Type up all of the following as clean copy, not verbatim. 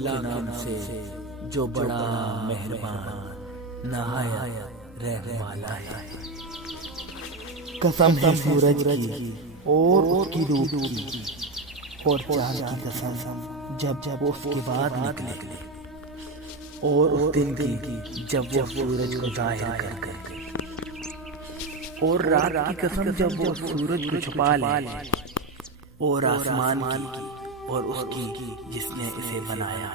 کے نام سے جو بڑا مہربان نہایت رحم والا ہے۔ قسم ہے سورج کی اور اس کی دھوپ کی اور چاند کی قسم جب وہ اس کے بعد نکلے، اور اس دن کی جب وہ سورج کو ظاہر کر دے، اور رات کی قسم جب وہ سورج کو چھپا لے، اور آسمان کی اور اس کی جس نے اسے بنایا،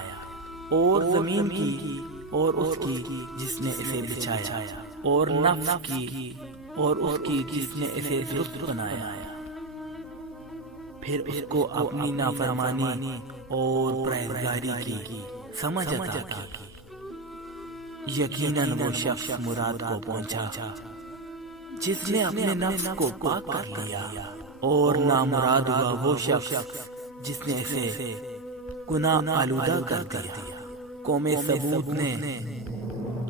اور زمین کی اور اس کی جس نے اسے بچھایا، اور نفس کی اور اس کی جس نے اسے درست بنایا، پھر اس کو اپنی نافرمانی اور پرہیزگاری کی سمجھ عطا کی۔ یقیناً وہ شخص مراد کو پہنچا جس نے اپنے نفس کو پاک کر لیا، اور نامراد ہوا وہ شخص جس نے اسے گناہ آلودہ کر دیا۔ قوم ثمود نے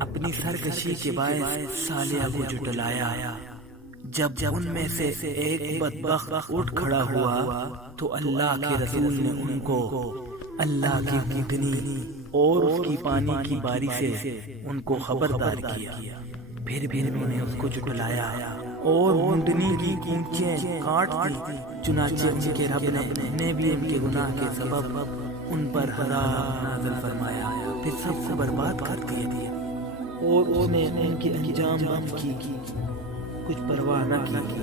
اپنی سرکشی کے باعث صالح کو جھٹلایا۔ جب ان میں سے ایک بدبخت اٹھ کھڑا ہوا تو اللہ کے رسول نے ان کو اللہ کی اونٹنی اور اس کی پانی کی باری سے ان کو خبردار کیا۔ پھر بھی انہوں نے اس کو جھٹلایا اور اونٹنی کی اونچیں کاٹ دی، چنانچہ ان کے رب نے بھی ان کے گناہ کے سبب ان پر عذاب نازل فرمایا، پھر سب کو برباد کر دیا، اور اس نے ان کی انجام بخش کی، کچھ پرواہ نہ کی۔